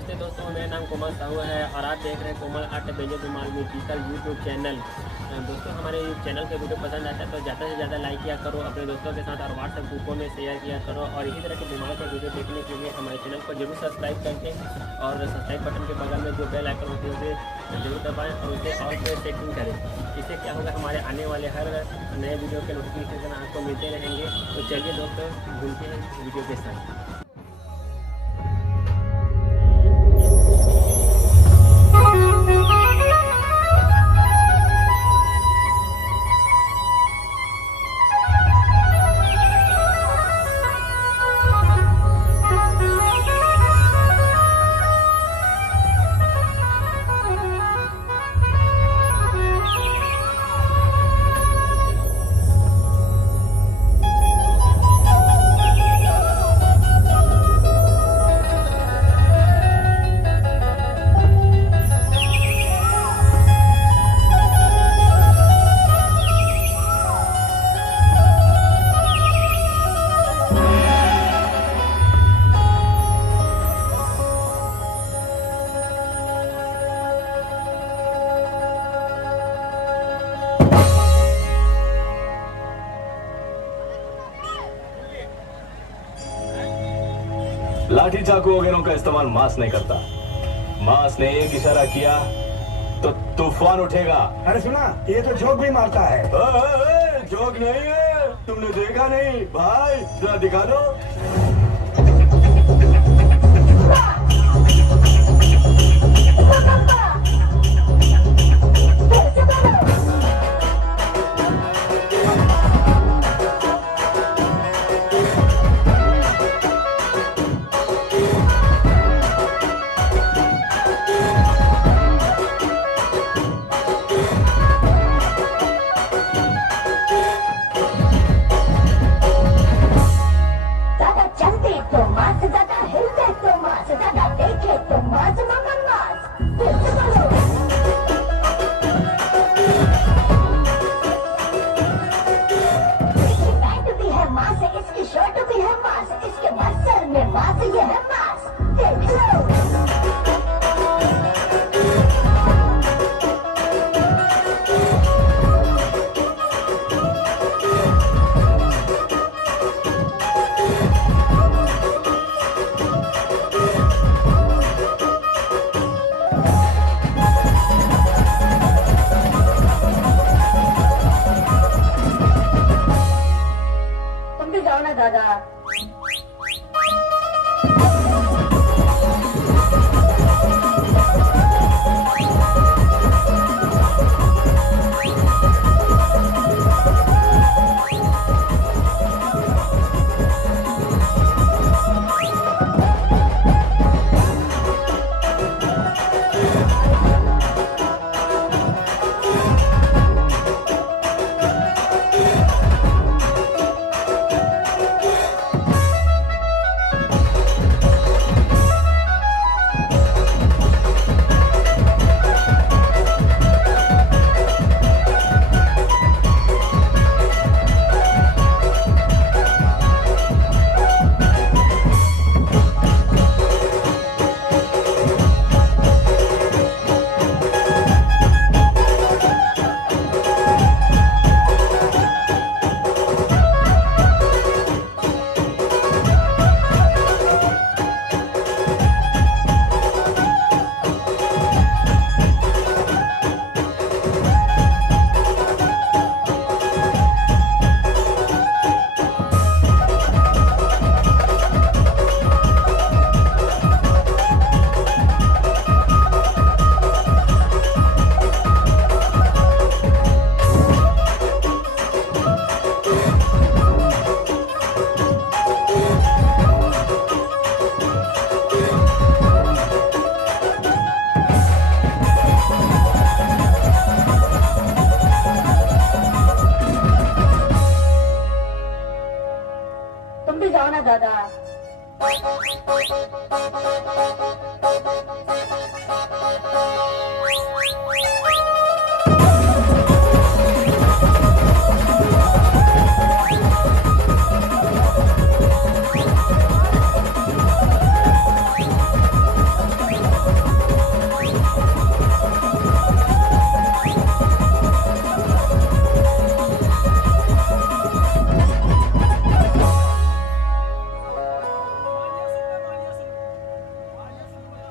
नमस्ते दोस्तों, मेरा नाम कोमल साहू है और आप देख रहे हैं कोमल आर्ट बेजो बीमाल म्यूजिकल यूट्यूब चैनल। दोस्तों, हमारे चैनल के वीडियो पसंद आता है तो ज़्यादा से ज़्यादा लाइक किया करो अपने दोस्तों के साथ और व्हाट्सएप ग्रुपों में शेयर किया करो। और इसी तरह के बीमार का वीडियो देखने के लिए हमारे चैनल को जरूर सब्सक्राइब करके और सब्सक्राइब बटन के बगल में जो बेल आइकन होती है उसे जरूर दबाएँ और उसे ऑल पे सेटिंग करें। इससे क्या होगा, हमारे आने वाले हर नए वीडियो के नोटिफिकेशन आपको मिलते रहेंगे। तो चलिए दोस्तों, घूमते हैं वीडियो के साथ। लाठी चाकू वगैरह का इस्तेमाल मांस नहीं करता। मांस ने एक इशारा किया तो तूफान उठेगा। अरे सुना, ये तो जोक भी मारता है। जोक नहीं है, तुमने देखा नहीं भाई, जरा दिखा दो।